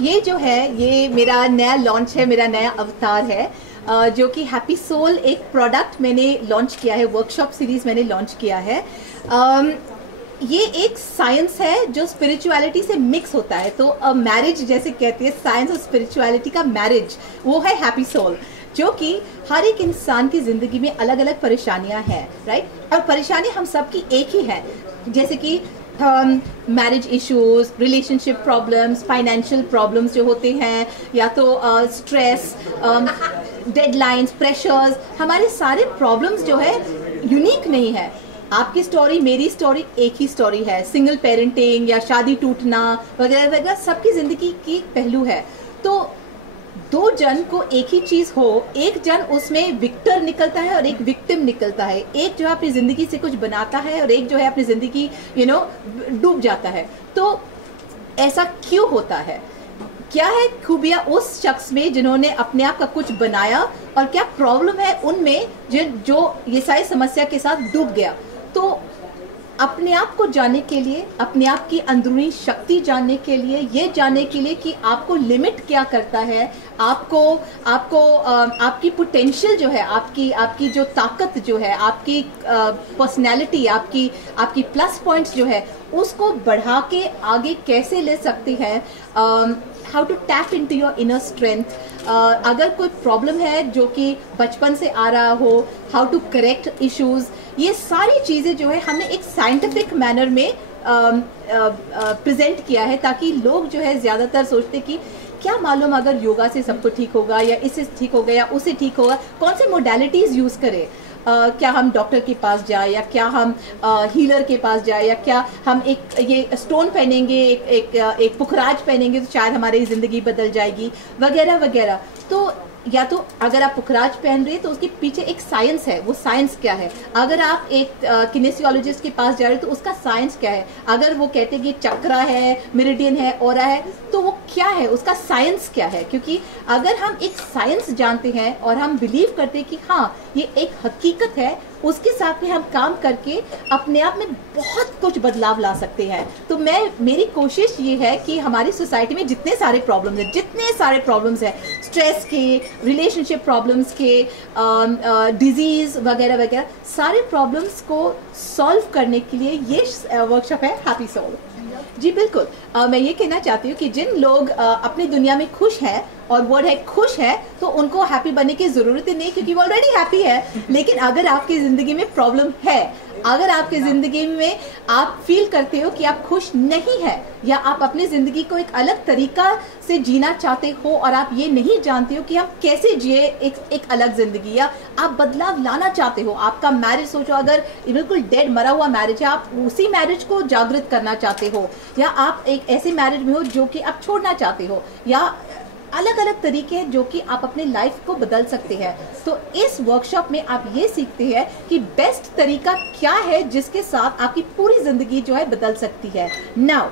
ये जो है ये मेरा नया लॉन्च है, मेरा नया अवतार है, जो कि हैप्पी सोल एक प्रोडक्ट मैंने लॉन्च किया है, वर्कशॉप सीरीज मैंने लॉन्च किया है। ये एक साइंस है जो स्पिरिचुअलिटी से मिक्स होता है। तो मैरिज जैसे कहते हैं, साइंस और स्पिरिचुअलिटी का मैरिज, वो है हैप्पी सोल, जो कि हर एक इंसान की जिंदगी में अलग अलग परेशानियां हैं, राइट। और परेशानी हम सबकी एक ही है, जैसे कि marriage issues, relationship problems, financial problems जो होते हैं, या तो स्ट्रेस, डेडलाइंस, प्रेशर्स। हमारे सारे प्रॉब्लम्स जो है यूनिक नहीं है। आपकी स्टोरी, मेरी स्टोरी एक ही स्टोरी है। सिंगल पेरेंटिंग या शादी टूटना वगैरह वगैरह सबकी जिंदगी की पहलू है। तो दो जन को एक ही चीज हो, एक जन उसमें विक्टर निकलता है और एक विक्टिम निकलता है। एक जो है अपनी जिंदगी से कुछ बनाता है और एक जो है अपनी जिंदगी डूब जाता है। तो ऐसा क्यों होता है? क्या है खूबियां उस शख्स में जिन्होंने अपने आप का कुछ बनाया, और क्या प्रॉब्लम है उनमें जो ये सारी समस्या के साथ डूब गया? तो अपने आप को जानने के लिए, अपने आप की अंदरूनी शक्ति जानने के लिए, ये जानने के लिए कि आपको लिमिट क्या करता है, आपकी पोटेंशियल जो है, आपकी जो ताकत जो है, आपकी पर्सनैलिटी, आपकी प्लस पॉइंट्स जो है, उसको बढ़ा के आगे कैसे ले सकते हैं। How to tap into your inner strength. अगर कोई प्रॉब्लम है जो कि बचपन से आ रहा हो, हाउ टू करेक्ट इश्यूज, ये सारी चीजें जो है हमने एक साइंटिफिक मैनर में प्रेजेंट किया है, ताकि लोग जो है ज्यादातर सोचते कि क्या मालूम अगर योगा से सब कुछ ठीक होगा, या इससे ठीक होगा, या उससे ठीक होगा, कौन से मोडालिटीज यूज करें। क्या हम डॉक्टर के पास जाए, या क्या हम हीलर के पास जाए, या क्या हम ये स्टोन पहनेंगे, एक पुखराज पहनेंगे तो शायद हमारी जिंदगी बदल जाएगी, वगैरह वगैरह। तो या तो अगर आप पुखराज पहन रहे हैं तो उसके पीछे एक साइंस है, वो साइंस क्या है। अगर आप एक किनेसियोलॉजिस्ट के पास जा रहे हैं तो उसका साइंस क्या है। अगर वो कहते हैं कि चक्रा है, मेरिडियन है, ऑरा है, तो वो क्या है, उसका साइंस क्या है। क्योंकि अगर हम एक साइंस जानते हैं और हम बिलीव करते हैं कि हाँ ये एक हकीकत है, उसके साथ में हम काम करके अपने आप में बहुत कुछ बदलाव ला सकते हैं। तो मेरी कोशिश ये है कि हमारी सोसाइटी में जितने सारे प्रॉब्लम्स हैं, स्ट्रेस के, रिलेशनशिप प्रॉब्लम्स के, डिजीज वगैरह वगैरह, सारे प्रॉब्लम्स को सॉल्व करने के लिए ये वर्कशॉप है हैप्पी सोल। जी बिल्कुल। मैं ये कहना चाहती हूँ कि जिन लोग अपनी दुनिया में खुश हैं, और वर्ड है खुश है, तो उनको हैप्पी बनने की जरूरत ही नहीं, क्योंकि वो ऑलरेडी हैप्पी है। लेकिन अगर आपकी जिंदगी में प्रॉब्लम है, अगर आपकी जिंदगी में आप फील करते हो कि आप खुश नहीं है, या आप अपनी जिंदगी को एक अलग तरीका से जीना चाहते हो, और आप ये नहीं जानते हो कि आप कैसे जिए एक अलग जिंदगी, या आप बदलाव लाना चाहते हो। आपका मैरिज सोचो, अगर बिल्कुल डेड मरा हुआ मैरिज है, आप उसी मैरिज को जागृत करना चाहते हो, या आप एक ऐसे मैरिज में हो जो कि आप छोड़ना चाहते हो, या अलग अलग तरीके हैं जो कि आप अपने लाइफ को बदल सकते हैं। तो इस वर्कशॉप में आप ये सीखते हैं कि बेस्ट तरीका क्या है जिसके साथ आपकी पूरी जिंदगी जो है बदल सकती है। नाउ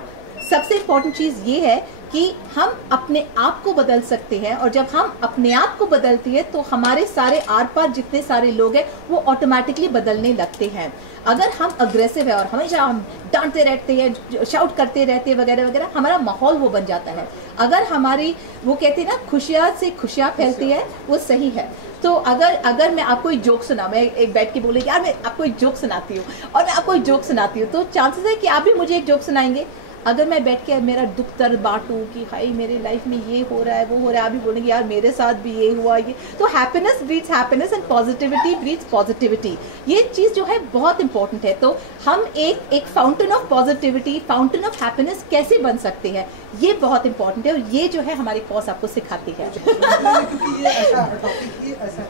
सबसे इम्पोर्टेंट चीज ये है कि हम अपने आप को बदल सकते हैं, और जब हम अपने आप को बदलते हैं तो हमारे सारे आर पार जितने सारे लोग हैं वो ऑटोमेटिकली बदलने लगते हैं। अगर हम अग्रेसिव है और हमेशा हम डांटते रहते हैं, शाउट करते रहते हैं वगैरह वगैरह, हमारा माहौल वो बन जाता है। अगर हमारी वो कहते हैं ना, खुशियाँ से खुशियाँ फैलती है, वो सही है। तो अगर मैं आपको एक जोक सुना, मैं एक बैठ के बोले यार मैं आपको एक जोक सुनाती हूँ, और मैं आपको एक जोक सुनाती हूँ, तो चांसेस है कि आप भी मुझे एक जोक सुनाएंगे। अगर मैं बैठ के मेरा दुख दर्द बांटूं कि भाई मेरे लाइफ में ये हो रहा है, वो हो रहा है, आप भी बोलेंगे यार मेरे साथ भी ये हुआ, ये। तो happiness breeds happiness and positivity breeds positivity. ये चीज़ जो है बहुत इंपॉर्टेंट है। तो हम एक fountain of positivity, fountain of happiness कैसे बन सकते हैं, ये बहुत इंपॉर्टेंट है, और ये जो है हमारी कोर्स आपको सिखाती है।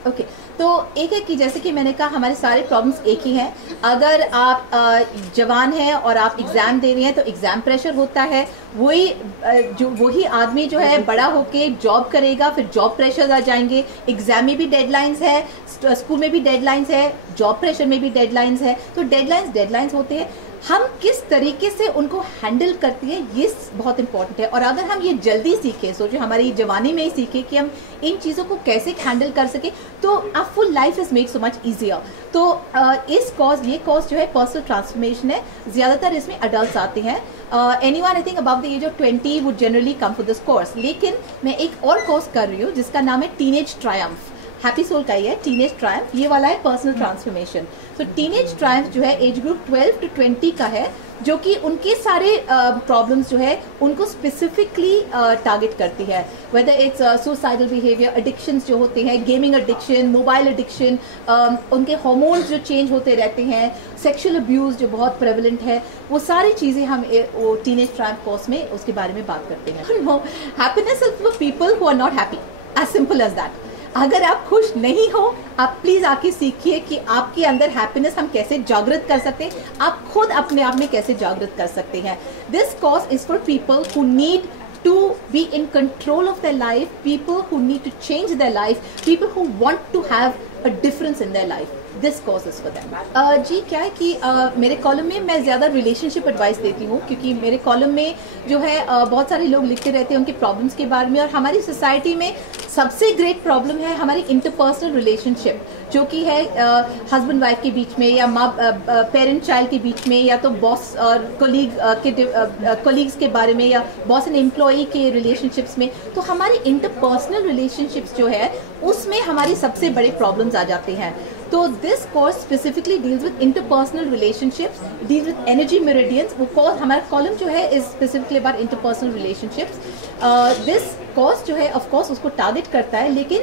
ओके, तो एक है कि जैसे कि मैंने कहा हमारे सारे प्रॉब्लम्स एक ही हैं। अगर आप जवान हैं और आप एग्जाम दे रहे हैं तो एग्जाम प्रेशर होता है, वही आदमी जो है बड़ा होके जॉब करेगा, फिर जॉब प्रेशर आ जाएंगे। एग्जाम में भी डेडलाइंस है, स्कूल में भी डेडलाइंस है, जॉब प्रेशर में भी डेडलाइंस है। तो डेडलाइंस होते हैं, हम किस तरीके से उनको हैंडल करते हैं ये बहुत इंपॉर्टेंट है। और अगर हम ये जल्दी सीखें, सोचो हमारी जवानी में ही सीखें कि हम इन चीज़ों को कैसे हैंडल कर सके, तो a full life is made so much easier. तो ये कोर्स जो है पर्सनल ट्रांसफॉर्मेशन है, ज़्यादातर इसमें अडल्ट आते हैं। anyone I think above the age of 20 would generally come for this course. लेकिन मैं एक और कोर्स कर रही हूँ जिसका नाम है टीनेज ट्रायम्फ, हैप्पी सोल का ही है टीनेज ट्रायम्फ, ये वाला है पर्सनल ट्रांसफॉर्मेशन। तो टीनेज ट्रायम्फ जो है एज ग्रुप 12 to 20 का है, जो कि उनके सारे प्रॉब्लम्स जो है उनको स्पेसिफिकली टारगेट करती है, whether it's suicidal behaviour, addictions जो होते हैं, गेमिंग एडिक्शन, मोबाइल एडिक्शन, उनके हार्मोन्स जो चेंज होते रहते हैं, सेक्सुअल अब्यूज़ जो बहुत प्रेवलेंट है, वो सारी चीज़ें हम वो टीनेज ट्रायम्फ कोर्स में उसके बारे में बात करते हैं। Happiness is for people who are not happy, as simple as that. अगर आप खुश नहीं हो, आप प्लीज आके सीखिए कि आपके अंदर हैप्पीनेस हम कैसे जागृत कर सकते हैं, आप खुद अपने आप में कैसे जागृत कर सकते हैं। This course is for people who need to be in control of their life, people who need to change their life, people who want to have a difference in their life. This course is for them. जी क्या है कि मेरे column में मैं ज़्यादा relationship advice देती हूँ, क्योंकि मेरे कॉलम में जो है बहुत सारे लोग लिखते रहते हैं उनके प्रॉब्लम्स के बारे में, और हमारी सोसाइटी में सबसे ग्रेट प्रॉब्लम है हमारी इंटरपर्सनल रिलेशनशिप, जो कि है हस्बैंड वाइफ के बीच में, या माँ पेरेंट चाइल्ड के बीच में, या तो बॉस और कोलीग्स के बारे में, या बॉस एंड एम्प्लॉई के रिलेशनशिप्स में। तो हमारी इंटरपर्सनल रिलेशनशिप्स जो है उसमें हमारी सबसे बड़े प्रॉब्लम्स आ जाते हैं। तो this course specifically deals with interpersonal relationships, deals with energy meridians. वो कोर्स हमारा कॉलम जो है is specifically about interpersonal relationships. This course जो है ऑफ कोर्स उसको टारगेट करता है, लेकिन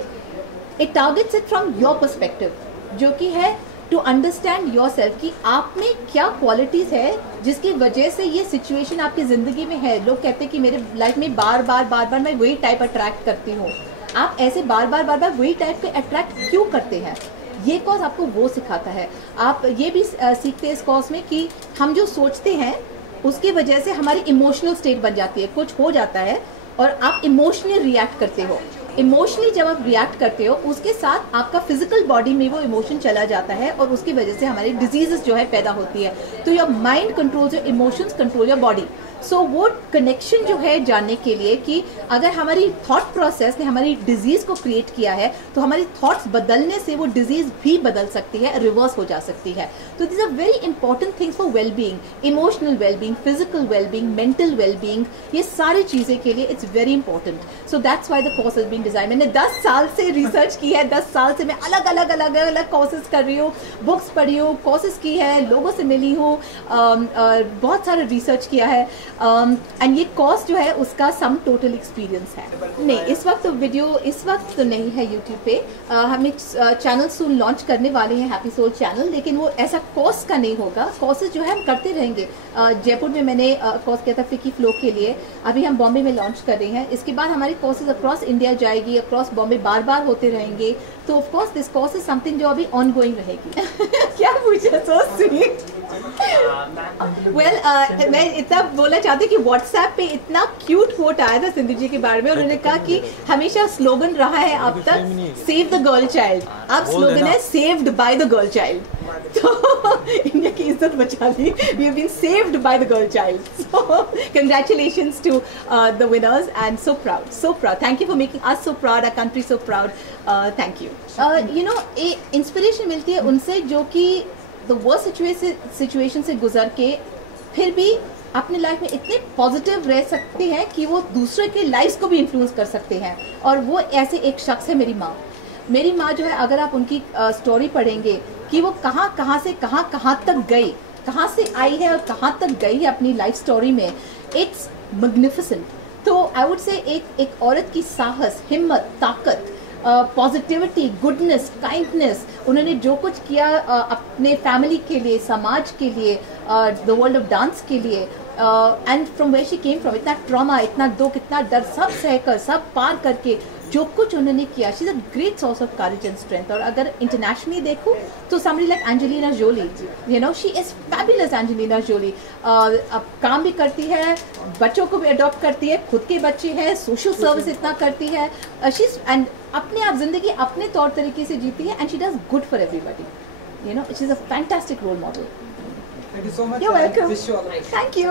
it targets it from your perspective, जो कि है टू अंडरस्टैंड योर सेल्फ कि आप में क्या क्वालिटीज़ है जिसकी वजह से ये सिचुएशन आपकी ज़िंदगी में है। लोग कहते हैं कि मेरे लाइफ में बार बार मैं वही टाइप अट्रैक्ट करती हूँ। आप ऐसे बार बार वही टाइप पे अट्रैक्ट क्यों करते हैं? ये कोर्स आपको वो सिखाता है। आप ये भी सीखते हैं इस कोर्स में कि हम जो सोचते हैं उसकी वजह से हमारी इमोशनल स्टेट बन जाती है, कुछ हो जाता है और आप इमोशनली रिएक्ट करते हो। इमोशनली जब आप रिएक्ट करते हो उसके साथ आपका फिजिकल बॉडी में वो इमोशन चला जाता है, और उसकी वजह से हमारी डिजीजेस जो है पैदा होती है। तो your mind controls your emotions, control your body. So वो कनेक्शन जो है जानने के लिए कि अगर हमारी थॉट प्रोसेस ने हमारी डिजीज को क्रिएट किया है, तो हमारी थॉट्स बदलने से वो डिजीज भी बदल सकती है, रिवर्स हो जा सकती है। तो this are very important things for wellbeing, emotional wellbeing, physical wellbeing, mental wellbeing, ये सारी चीजें के लिए it's very important. So that's why the course is being design. मैंने 10 साल से रिसर्च की है, 10 साल से मैं अलग अलग कोर्सेज कर रही हूँ, बुक्स पढ़ी हूँ, कोर्सेज की है, लोगों से मिली हूँ, बहुत सारा रिसर्च किया है, एंड ये कोर्स जो है उसका सम टोटल एक्सपीरियंस है। नहीं, इस वक्त तो वीडियो इस वक्त तो नहीं है यूट्यूब पे। हम एक चैनल सून लॉन्च करने वाले हैं, हैप्पी सोल चैनल, लेकिन वो ऐसा कोर्स का नहीं होगा। कोर्सेज जो है हम करते रहेंगे। जयपुर में मैंने कोर्स किया था फ्रीकी फ्लो के लिए, अभी हम बॉम्बे में लॉन्च कर रहे हैं। इसके बाद हमारी कोर्सेज अक्रॉस इंडिया जाएगी, अक्रॉस बॉम्बे बार होते रहेंगे। तो of course this course is something जो अभी ऑन गोइंग रहेगी। क्या पूछा? So sweet. वेल, मैं इतना बोलना चाहती हूँ कि व्हाट्सएप पे इतना क्यूट कोट आया था सिंधु जी के बारे में। उन्होंने कहा कि हमेशा स्लोगन रहा है अब तक सेव द गर्ल चाइल्ड, अब स्लोगन है saved by the girl child. तो इंडिया की इज्जत बचा ली, we have been saved by the girl child. So congratulations to the winners and so proud, thank you for making us so proud, our country so proud, thank you. You know, inspiration मिलती है उनसे जो कि the worst situation से गुजर के फिर भी अपने लाइफ में इतने पॉजिटिव रह सकते हैं कि वो दूसरे के लाइफ को भी इन्फ्लुएंस कर सकते हैं। और वो ऐसे एक शख्स है मेरी माँ। मेरी माँ जो है, अगर आप उनकी स्टोरी पढ़ेंगे कि वो कहाँ से कहाँ तक गई, कहाँ से आई है और कहाँ तक गई है अपनी लाइफ स्टोरी में, इट्स मैग्निफिसेंट। तो आई वुड से एक औरत की साहस, हिम्मत, ताकत, पॉजिटिविटी, गुडनेस, काइंडनेस, उन्होंने जो कुछ किया अपने फैमिली के लिए, समाज के लिए, द वर्ल्ड ऑफ डांस के लिए, and from where she came from, इतना ट्रॉमा, इतना दुख, इतना डर, सब सहकर, सब पार करके जो कुछ उन्होंने किया, she is a great source of courage and strength. और अगर इंटरनेशनली देखूँ तो somebody like Angelina Jolie, you know, she is fabulous. Angelina Jolie अब काम भी करती है, बच्चों को भी अडॉप्ट करती है, खुद के बच्चे हैं, सोशल सर्विस इतना करती है, शी एंड अपने आप जिंदगी अपने तौर तरीके से जीती है, and she does good for everybody, you know, she is a fantastic role model. Thank you so much. You're welcome. Wish you all the best. Thank you.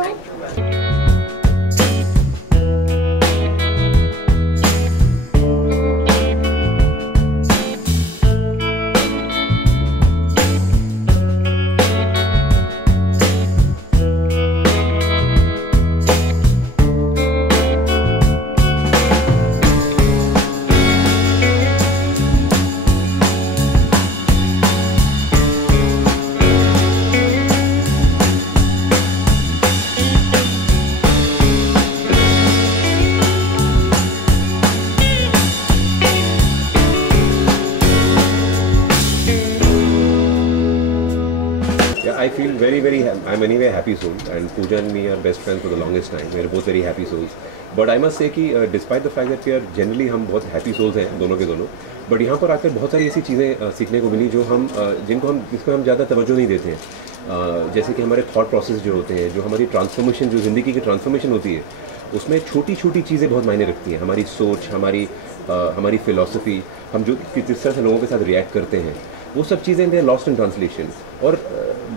I feel very I'm anyway a happy soul, and Pooja and me are best friends for the longest time. We are both very happy souls. But I must say कि despite the fact that we are generally हम बहुत happy souls हैं दोनों के दोनों, but यहाँ पर आकर बहुत सारी ऐसी चीज़ें सीखने को मिली जो हम जिसको हम ज़्यादा तवज्जो नहीं देते हैं। जैसे कि हमारे थॉट प्रोसेस जो होते हैं, जो हमारी ट्रांसफॉर्मेशन, जो ज़िंदगी की ट्रांसफॉर्मेशन होती है, उसमें छोटी छोटी चीज़ें बहुत मायने रखती हैं। हमारी सोच, हमारी फ़िलासफ़ी, हम जो किस तरह से लोगों के साथ रिएक्ट करते हैं, वो सब चीज़ें दे लॉस्ट इन ट्रांसलेशन। और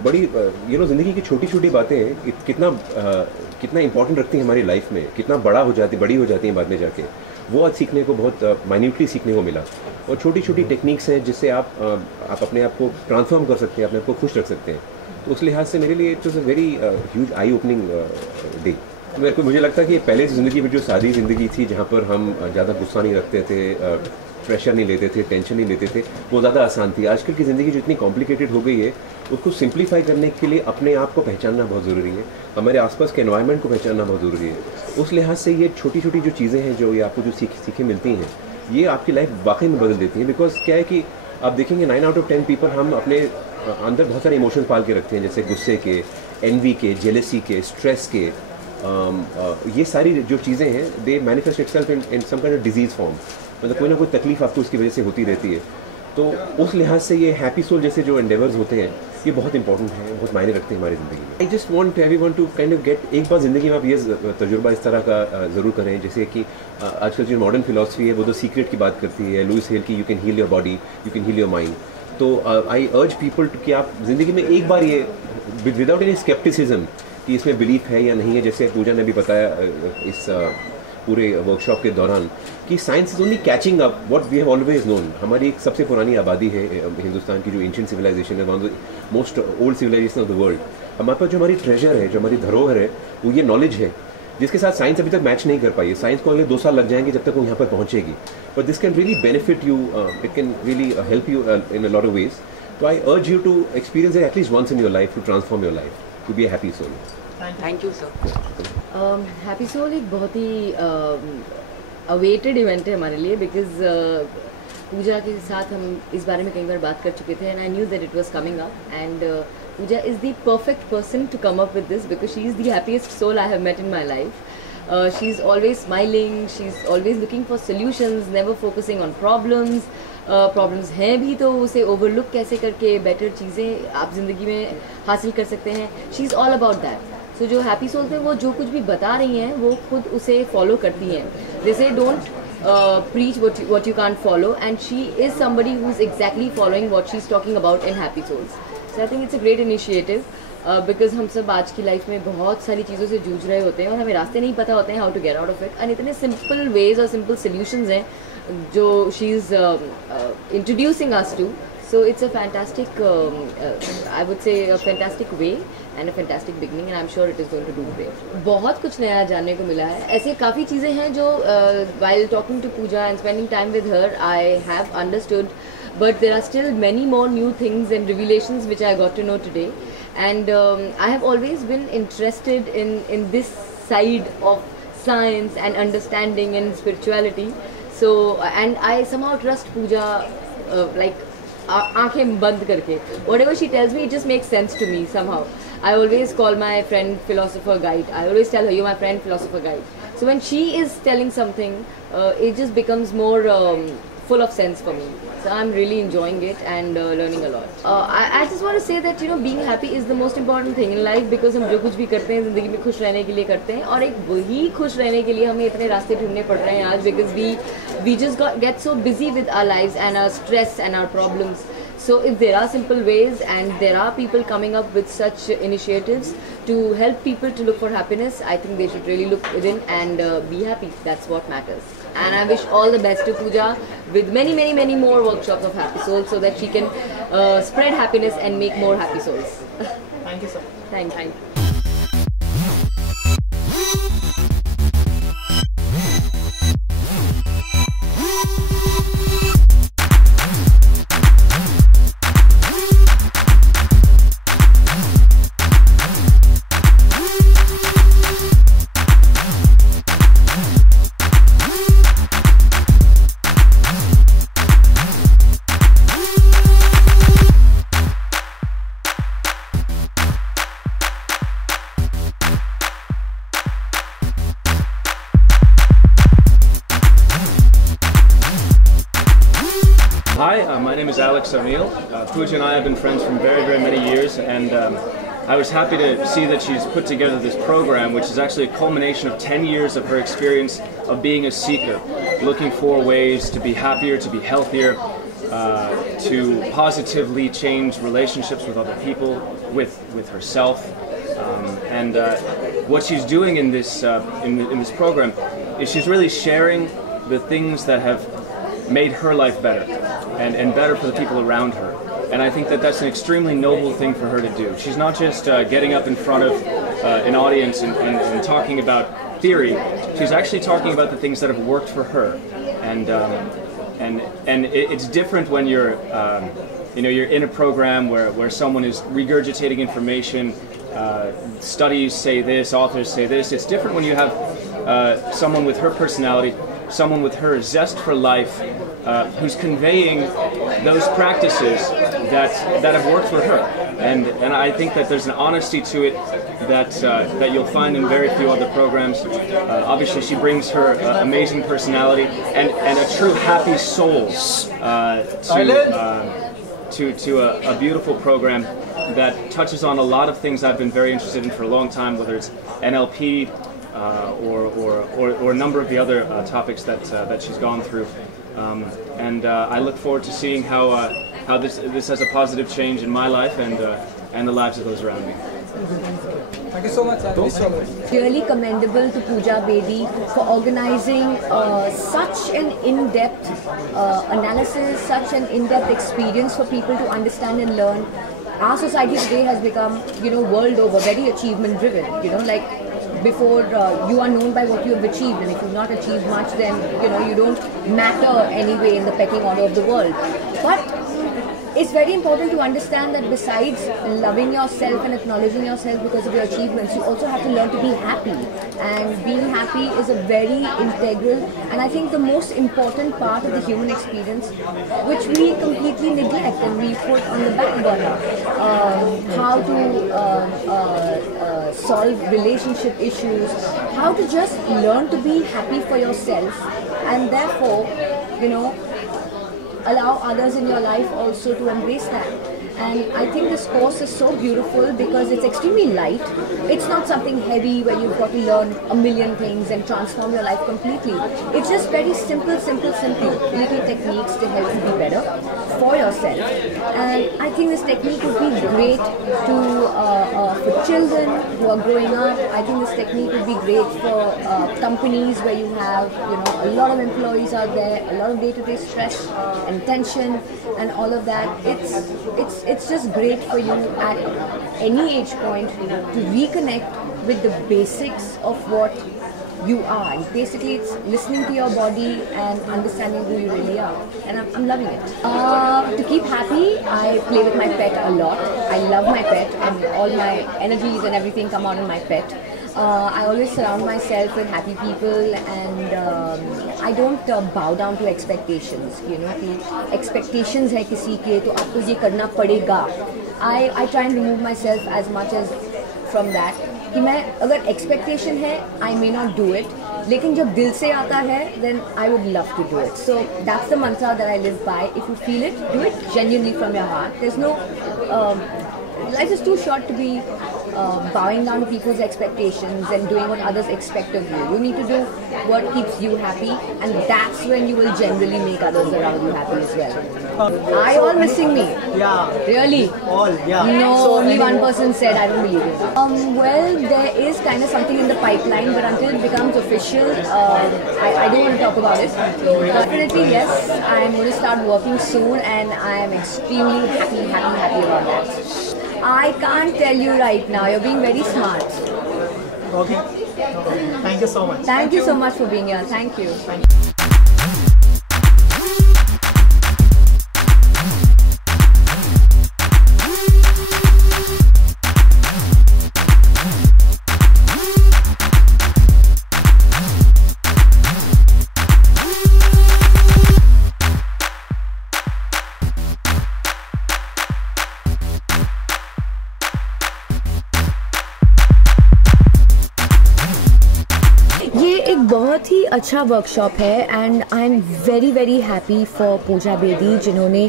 बड़ी ज़िंदगी की छोटी छोटी बातें कितना इंपॉर्टेंट रखती हैं हमारी लाइफ में, कितना बड़ी हो जाती हैं बाद में जाके, वो आज सीखने को बहुत माइन्यूटली सीखने को मिला। और छोटी छोटी टेक्निक्स हैं जिससे आप अपने आप को ट्रांसफॉर्म कर सकते हैं, अपने आप को खुश रख सकते हैं। तो उस लिहाज से मेरे लिए it was a very huge I opening day. मुझे लगता है कि पहले ज़िंदगी में जो सादी ज़िंदगी थी, जहाँ पर हम ज़्यादा गुस्सा नहीं रखते थे, प्रेशर नहीं लेते थे, टेंशन नहीं लेते थे, वो ज़्यादा आसान थी। आजकल की ज़िंदगी जो इतनी कॉम्प्लिकेटेड हो गई है, उसको सिंप्लीफाई करने के लिए अपने आप को पहचानना बहुत ज़रूरी है, हमारे आसपास के एनवायरनमेंट को पहचानना बहुत ज़रूरी है। उस लिहाज से ये छोटी छोटी जो चीज़ें हैं, जो ये आपको जो सीखें मिलती हैं, ये आपकी लाइफ वाकई में बदल देती हैं। बिकॉज क्या है कि आप देखेंगे 9 out of 10 पीपल हम अपने अंदर बहुत सारे इमोशन पाल के रखते हैं, जैसे गुस्से के, एनवी के, जेलसी के, स्ट्रेस के। ये सारी जो चीज़ें हैं, they manifest itself in some kind of disease form. मतलब कोई ना कोई तकलीफ आपको उसकी वजह से होती रहती है। तो उस लिहाज से ये हैप्पी सोल जैसे जो एंडेवर्स होते हैं, ये बहुत इंपॉर्टेंट है, बहुत मायने रखते हैं हमारी ज़िंदगी में। I just want everyone to kind of get, एक बार ज़िंदगी में आप ये तजुर्बा इस तरह का ज़रूर करें, जैसे कि आजकल जो मॉडर्न फिलॉसफी है वो तो सीक्रेट की बात करती है, लुइस हेल की you can heal your body, you can heal your mind. तो आई अर्ज पीपल कि आप ज़िंदगी में एक बार ये विदाउट एनी स्केप्टिसिज्म कि इसमें बिलीफ है या नहीं है, जैसे पूजा ने भी बताया इस पूरे वर्कशॉप के दौरान, कि science is only catching up what we have always known. हमारी एक सबसे पुरानी आबादी है हिंदुस्तान की, जो एंशिएंट सिविलाइजेशन है, one of the most old civilization of the world. हमारे पास जो हमारी ट्रेजर है, जो हमारी धरोहर है, वो ये नॉलेज है, जिसके साथ साइंस अभी तक मैच नहीं कर पाई है। साइंस को अगले 2 साल लग जाएंगे जब तक वो यहाँ पर पहुँचेगी, but this can really benefit you, it can really help you in a lot of ways. तो I urge you to experience it at least once in your life, to transform your life, to be a happy soul. Thank you sir. Happy soul एक बहुत ही awaited event है हमारे लिए, because पूजा के साथ हम इस बारे में कई बार बात कर चुके थे, and I knew that it was coming up, and Pooja is the perfect person to come up with this, because she is the happiest soul I have met in my life. She's always smiling, she's always looking for solutions, never focusing on problems. Problems हैं भी तो उसे overlook कैसे करके better चीज़ें आप ज़िंदगी में हासिल कर सकते हैं. She is all about that. So जो हैप्पी सोल्स में वो जो कुछ भी बता रही हैं वो खुद उसे फॉलो करती हैं. जैसे don't preach what you can't follow, and she is somebody who's exactly following what she's talking about in Happy Souls. So I think it's a great initiative. Because हम सब आज की लाइफ में बहुत सारी चीज़ों से जूझ रहे होते हैं और हमें रास्ते नहीं पता होते हैं how to get out of it, and इतने सिंपल वेज और सिंपल सोल्यूशंस हैं जो she is introducing us to. So it's a fantastic, I would say a fantastic way and a fantastic beginning, and I am sure it is going to do great. बहुत कुछ नया जानने को मिला है. ऐसे काफ़ी चीज़ें हैं जो while talking to Pooja and spending time with her I have understood, but there are still many more new things and revelations which I got to know today. And I have always been interested in this side of science and understanding and spirituality. So and I somehow trust Pooja like aankhein band karke. Whatever she tells me, it just makes sense to me somehow. I always call my friend philosopher guide. I always tell her, you're my friend philosopher guide. So when she is telling something, it just becomes more full of sense for me. So I'm really enjoying it and learning a lot. I just want to say that being happy is the most important thing in life, because हम जो कुछ भी करते हैं ज़िंदगी में खुश रहने के लिए करते हैं, और एक वही खुश रहने के लिए हमें इतने रास्ते ढूंढने पड़ रहे हैं आज, because we just get so busy with our lives and our stress and our problems. So if there are simple ways and there are people coming up with such initiatives to help people to look for happiness, I think they should really look within and be happy. That's what matters. And I wish all the best to Pooja with many, many, many more workshops of Happy Souls, so that she can spread happiness and make more happy souls. Thank you so much. Thank you. Alex O'Neill. Pooja and I have been friends from very, very many years, and I was happy to see that she's put together this program, which is actually a culmination of 10 years of her experience of being a seeker, looking for ways to be happier, to be healthier, to positively change relationships with other people, with herself. And what she's doing in this program is she's really sharing the things that have made her life better and better for the people around her. And I think that that's an extremely noble thing for her to do. She's not just getting up in front of an audience and talking about theory. She's actually talking about the things that have worked for her. And it's different when you're you're in a program where someone is regurgitating information. Studies say this, authors say this. It's different when you have someone with her personality, someone with her zest for life, who's conveying those practices that have worked for her. And I think that there's an honesty to it that you'll find in very few other programs. Obviously, she brings her amazing personality and a true happy soul to a beautiful program that touches on a lot of things I've been very interested in for a long time, whether it's NLP or a number of the other topics that she's gone through. And I look forward to seeing how this has a positive change in my life and the lives of those around me. Thank you so much. Really commendable to Pooja Bedi for organizing such an in-depth analysis, such an in-depth experience for people to understand and learn. Our society today has become, world over, very achievement driven. Like before, you are known by what you have achieved, and if you've not achieved much, then you don't matter anyway in the pecking order of the world. But it's very important to understand that besides loving yourself and acknowledging yourself because of your achievements, you also have to learn to be happy. And being happy is a very integral and I think the most important part of the human experience, which we completely neglect and we put on the back burner. How to solve relationship issues, how to just learn to be happy for yourself, and therefore, allow others in your life also to embrace that. And I think this course is so beautiful because it's extremely light. It's not something heavy where you've got to learn a million things and transform your life completely. It's just very simple little techniques to help you be better for yourself. And I think this technique would be great for children who are growing up. I think this technique would be great for companies where you have a lot of employees out there, a lot of day-to-day stress and tension and all of that. It's just great for you at any age point to reconnect with the basics of what you are. And basically, it's listening to your body and understanding who you really are. And I'm loving it. To keep happy, I play with my pet a lot. I love my pet and all my energies and everything come out in my pet. I always surround myself with happy people and I don't bow down to expectations. कि expectations है किसी के तो आपको ये करना पड़ेगा. I try and remove myself as much as from that. कि मैं अगर expectation है, I may not do it. लेकिन जब दिल से आता है, then I would love to do it. So that's the mantra that I live by. If you feel it, do it genuinely from your heart. There's no life is too short to be bowing down to people's expectations and doing what others expect of you. You need to do what keeps you happy, and that's when you will generally make others around you happy as well. Are you all missing me? Yeah. Really? All, yeah. No, so only one person said, I don't believe it. Well, there is kind of something in the pipeline, but until it becomes official, I don't want to talk about it. Definitely, yes, I'm going to start working soon, and I am extremely happy about that. I can't tell you right now. You're being very smart. Okay. Thank you so much. Thank you so much for being here. Thank you. बहुत ही अच्छा workshop है and I am very happy for Pooja Bedi जिन्होंने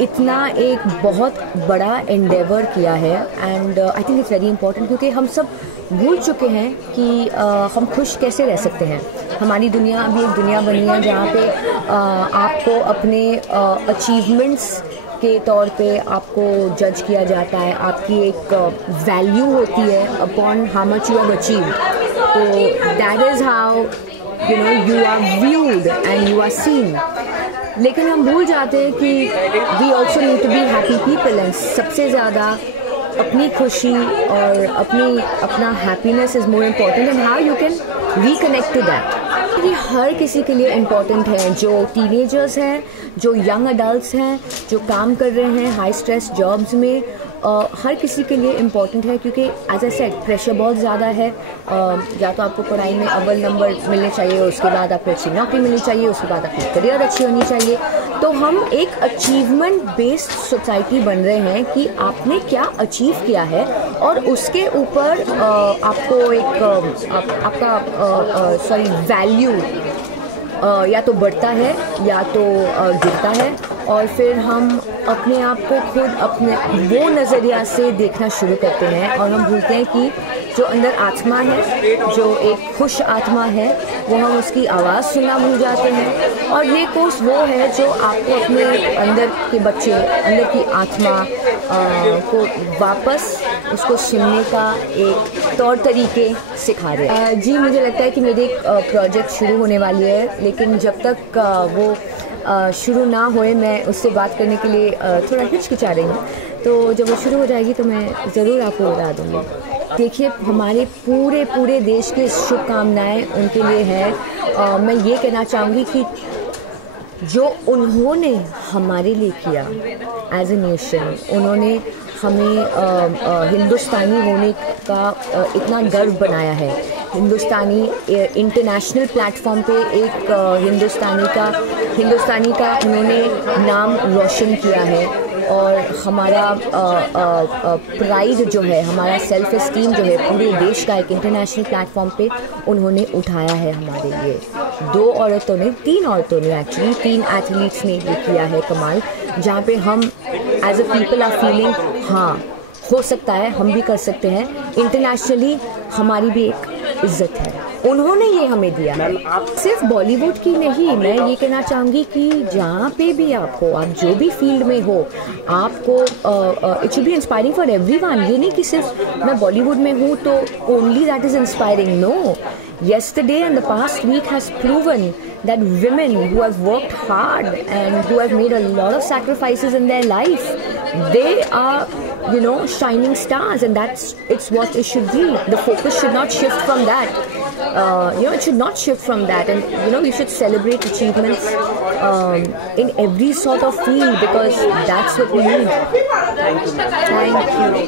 इतना एक बहुत बड़ा endeavour किया है and I think it's very important क्योंकि हम सब भूल चुके हैं कि हम खुश कैसे रह सकते हैं। हमारी दुनिया अभी एक दुनिया बनी है जहाँ पे आपको अपने अचीवमेंट्स के तौर पे आपको जज किया जाता है, आपकी एक वैल्यू होती है upon how much you have achieved. तो that is how you are viewed and you are seen। लेकिन हम भूल जाते हैं कि we also need to be happy people and सबसे ज़्यादा अपनी खुशी और अपना happiness is more important and how you can reconnect to that। ये हर किसी के लिए इम्पॉर्टेंट है, जो टीनेजर्स हैं, जो यंग अडल्ट्स हैं, जो काम कर रहे हैं हाई स्ट्रेस जॉब्स में, हर किसी के लिए इम्पॉर्टेंट है क्योंकि एज ए सेट प्रेशर बहुत ज़्यादा है। या तो आपको पढ़ाई में अव्वल नंबर मिलने चाहिए, उसके बाद आपको अच्छी नौकरी मिलनी चाहिए, उसके बाद आपकी करियर अच्छी होनी चाहिए। तो हम एक अचीवमेंट बेस्ड सोसाइटी बन रहे हैं कि आपने क्या अचीव किया है और उसके ऊपर आपको एक आपका वैल्यू या तो बढ़ता है या तो गिरता है। और फिर हम अपने आप को खुद अपने वो नज़रिया से देखना शुरू करते हैं और हम भूलते हैं कि जो अंदर आत्मा है, जो एक खुश आत्मा है, वो हम उसकी आवाज़ सुनना भूल जाते हैं। और ये कोर्स वो है जो आपको अपने अंदर के बच्चे, अंदर की आत्मा को वापस उसको सुनने का एक तौर तरीके सिखा रहे हैं। जी मुझे लगता है कि मेरी एक प्रोजेक्ट शुरू होने वाली है, लेकिन जब तक वो शुरू ना होए मैं उससे बात करने के लिए थोड़ा हिचकिचा रही हूँ। तो जब वो शुरू हो जाएगी तो मैं ज़रूर आपको बता दूँगी। देखिए हमारे पूरे देश की शुभकामनाएं उनके लिए है। मैं ये कहना चाहूँगी कि जो उन्होंने हमारे लिए किया एज ए नेशन, उन्होंने हमें हिंदुस्तानी होने का इतना गर्व बनाया है। हिंदुस्तानी इंटरनेशनल प्लेटफॉर्म पे एक हिंदुस्तानी का उन्होंने नाम रोशन किया है और हमारा प्राइड जो है, हमारा सेल्फ एस्टीम जो है पूरे देश का एक इंटरनेशनल प्लेटफॉर्म पे उन्होंने उठाया है हमारे लिए। 3 औरतों ने एक्चुअली 3 एथलीट्स ने ये किया है कमाल, जहाँ पे हम as a people are feeling हाँ हो सकता है, हम भी कर सकते हैं। इंटरनेशनली हमारी भी एक इज्जत है, उन्होंने ये हमें दिया है। सिर्फ बॉलीवुड की नहीं, मैं ये कहना चाहूँगी कि जहाँ पे भी आप हो, आप जो भी फील्ड में हो, आपको it should be inspiring for everyone. ये नहीं कि सिर्फ मैं बॉलीवुड में हूँ तो only that is inspiring. No, yesterday and the past week has proven that women who have worked hard and who have made a lot of sacrifices in their life, they are, shining stars, and it's what it should be. The focus should not shift from that. It should not shift from that, and we should celebrate achievements in every sort of field because that's what we need. Thank you.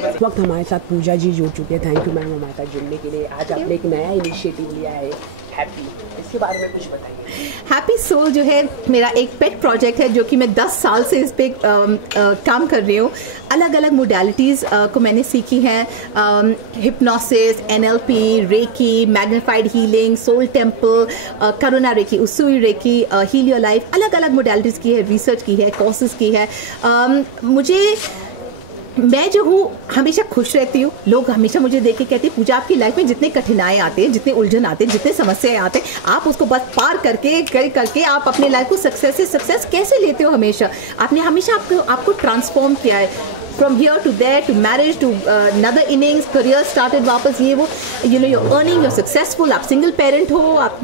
इस वक्त हमारे साथ पूजा जी जुड़ चुके हैं। Thank you ma'am हमारे साथ जुड़ने के लिए। आज आपने एक नया इनिशिएटिव लिया है हैप्पी, इसके बारे में कुछ बताइए। हैप्पी सोल जो है मेरा एक पेट प्रोजेक्ट है जो कि मैं 10 साल से इस पे काम कर रही हूँ। अलग अलग मोडालिटीज़ को मैंने सीखी हैं, hypnosis, NLP, reiki, magnified healing, soul temple, Karuna reiki, Usui reiki, heal your life, अलग अलग मोडालिटीज़ की है, रिसर्च की है, कोर्सेज की है। मैं जो हूँ हमेशा खुश रहती हूँ। लोग हमेशा मुझे देख के कहते हैं पूजा आपकी लाइफ में जितने कठिनाई आते हैं, जितने उलझन आते हैं, जितने समस्याएं आते हैं, आप उसको बस पार करके आप अपने लाइफ को सक्सेस से सक्सेस कैसे लेते हो। आपने हमेशा आपको ट्रांसफॉर्म किया है from here to there to marriage to another innings, career started वापस ये वो, you're earning, you're successful, आप single parent हो, आप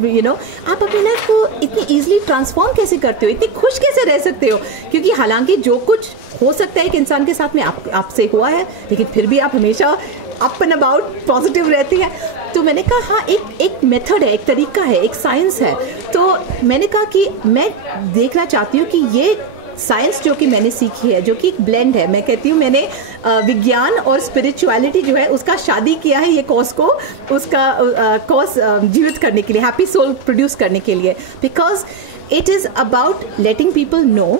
आप अपनी लाइफ को इतनी easily ट्रांसफॉर्म कैसे करते हो, इतनी खुश कैसे रह सकते हो। क्योंकि हालांकि जो कुछ हो सकता है कि इंसान के साथ में आपसे हुआ है, लेकिन फिर भी आप हमेशा अप एंड अबाउट पॉजिटिव रहती है। तो मैंने कहा हाँ एक मेथड है, एक तरीका है, एक साइंस है। तो मैंने कहा कि मैं देखना चाहती हूँ कि ये साइंस जो कि मैंने सीखी है, जो कि एक ब्लेंड है, मैं कहती हूँ मैंने विज्ञान और स्पिरिचुअलिटी जो है उसका शादी किया है, ये कॉज को उसका कॉज जीवित करने के लिए, हैप्पी सोल प्रोड्यूस करने के लिए। Because it is about letting people know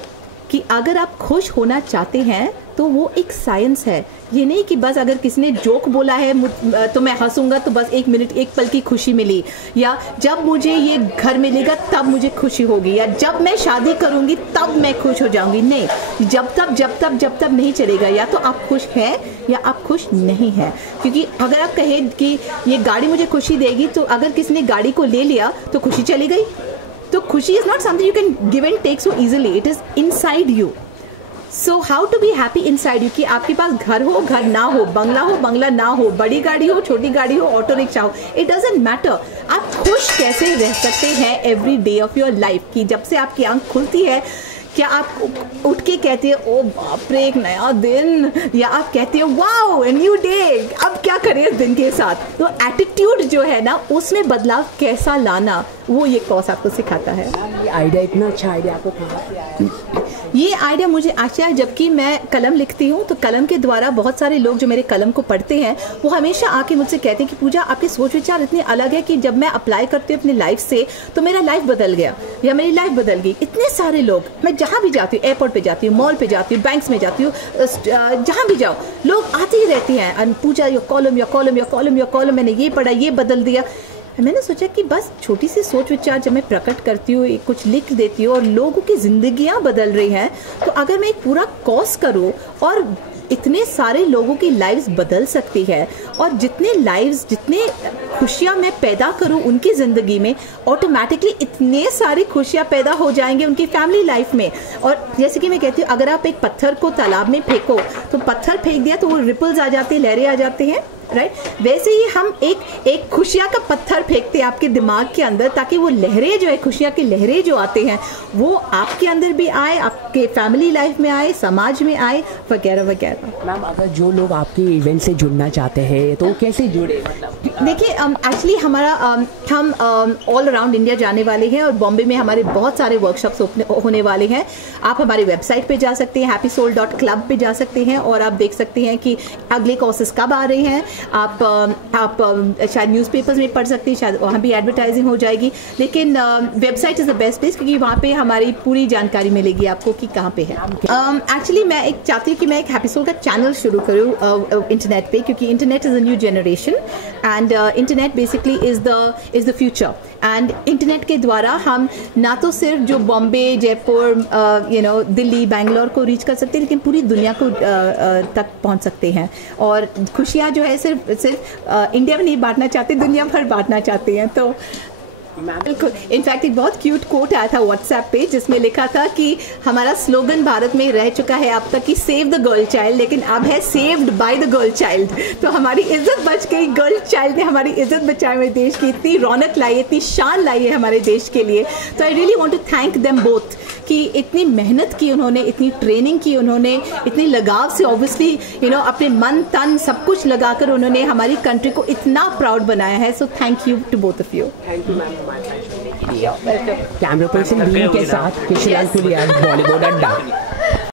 कि अगर आप खुश होना चाहते हैं तो वो एक साइंस है। ये नहीं कि बस अगर किसी ने जोक बोला है तो मैं हंसूंगा तो बस 1 मिनट 1 पल की खुशी मिली, या जब मुझे ये घर मिलेगा तब मुझे खुशी होगी, या जब मैं शादी करूंगी तब मैं खुश हो जाऊंगी। नहीं, जब तक नहीं चलेगा। या तो आप खुश हैं या आप खुश नहीं हैं। क्योंकि अगर आप कहें कि ये गाड़ी मुझे खुशी देगी, तो अगर किसी ने गाड़ी को ले लिया तो खुशी चली गई। तो खुशी is not something you can give and take so easily, it is inside you. So how to be happy inside you, कि आपके पास घर हो, घर ना हो, बंगला ना हो, बड़ी गाड़ी हो, छोटी गाड़ी हो, ऑटो रिक्शा हो, इट डजंट मैटर। आप खुश कैसे रह सकते हैं every day of your life, कि जब से आपकी आंख खुलती है क्या आप उठ के कहते हैं ओ बाप रे एक नया दिन, या आप कहते हैं वाओ ए न्यू डे, अब क्या करें इस दिन के साथ। तो एटीट्यूड जो है ना, उसमें बदलाव कैसा लाना, वो ये कोर्स आपको सिखाता है। ये आइडिया, इतना अच्छा आइडिया आपको कहाँ से आया? ये आइडिया मुझे अच्छा है, जबकि मैं कलम लिखती हूँ तो कलम के द्वारा बहुत सारे लोग जो मेरे कलम को पढ़ते हैं वो हमेशा आके मुझसे कहते हैं कि पूजा आपके सोच विचार इतने अलग है कि जब मैं अप्लाई करती हूँ अपनी लाइफ से तो मेरा लाइफ बदल गया या मेरी लाइफ बदल गई। इतने सारे लोग, मैं जहाँ भी जाती हूँ, एयरपोर्ट पे जाती हूँ, मॉल पे जाती हूँ, बैंक्स में जाती हूँ, जहाँ भी जाओ लोग आते ही रहते हैं, Pooja your column your column your column your column, मैंने ये पढ़ा, ये बदल दिया। मैंने सोचा कि बस छोटी सी सोच विचार जब मैं प्रकट करती हूँ, कुछ लिख देती हूँ और लोगों की जिंदगियाँ बदल रही हैं, तो अगर मैं एक पूरा कोर्स करूँ और इतने सारे लोगों की लाइव्स बदल सकती है, और जितने खुशियाँ मैं पैदा करूँ उनकी ज़िंदगी में, ऑटोमेटिकली इतने सारी खुशियाँ पैदा हो जाएंगे उनकी फैमिली लाइफ में। और जैसे कि मैं कहती हूँ, अगर आप एक पत्थर को तालाब में फेंको तो पत्थर फेंक दिया तो वो रिपल्स आ जाते हैं, लहरें आ जाते हैं, राइट। वैसे ही हम एक खुशियाँ का पत्थर फेंकते हैं आपके दिमाग के अंदर, ताकि वो लहरें जो है, खुशियाँ की लहरें जो आते हैं वो आपके अंदर भी आए, आपके फैमिली लाइफ में आए, समाज में आए, वगैरह वगैरह। मैम, अगर जो लोग आपके इवेंट से जुड़ना चाहते हैं तो कैसे जुड़े? मतलब देखिए, एक्चुअली हमारा हम ऑल अराउंड इंडिया जाने वाले हैं और बॉम्बे में हमारे बहुत सारे वर्कशॉप्स होने वाले हैं। आप हमारी वेबसाइट पे जा सकते हैं, happysoul.club पे जा सकते हैं और आप देख सकते हैं कि अगले कोर्सेज कब आ रहे हैं। आप शायद न्यूज़पेपर्स में पढ़ सकते हैं, शायद वहाँ भी एडवर्टाइजिंग हो जाएगी, लेकिन website is the best place, क्योंकि वहाँ पे हमारी पूरी जानकारी मिलेगी आपको कि कहाँ पे है। एक्चुअली मैं चाहती हूँ कि मैं एक हैप्पी सोल का चैनल शुरू करूँ इंटरनेट पे, क्योंकि internet is a new generation and internet basically is the future. And internet के द्वारा हम ना तो सिर्फ जो बॉम्बे, जयपुर, दिल्ली, बैंगलोर को रीच कर सकते हैं, लेकिन पूरी दुनिया को तक पहुंच सकते हैं। और खुशियाँ जो है सिर्फ इंडिया में नहीं बांटना चाहते, दुनिया भर बांटना चाहते हैं। तो बिल्कुल, इनफैक्ट एक बहुत क्यूट कोट आया था व्हाट्सएप पे, जिसमें लिखा था कि हमारा स्लोगन भारत में रह चुका है अब तक कि सेव द गर्ल चाइल्ड, लेकिन अब है saved by the girl child. तो हमारी इज्जत बच गई, गर्ल चाइल्ड ने हमारी इज्जत बचाई, हमारे देश की इतनी रौनक लाई, इतनी शान लाई है हमारे देश के लिए। तो I really want to thank them both कि इतनी मेहनत की उन्होंने, इतनी ट्रेनिंग की उन्होंने, इतनी लगाव से ऑब्वियसली अपने मन तन सब कुछ लगाकर उन्होंने हमारी कंट्री को इतना प्राउड बनाया है। So thank you to both of you. Thank you ma'am. Camera person के साथ किशोर बॉलीवुड अड्डा।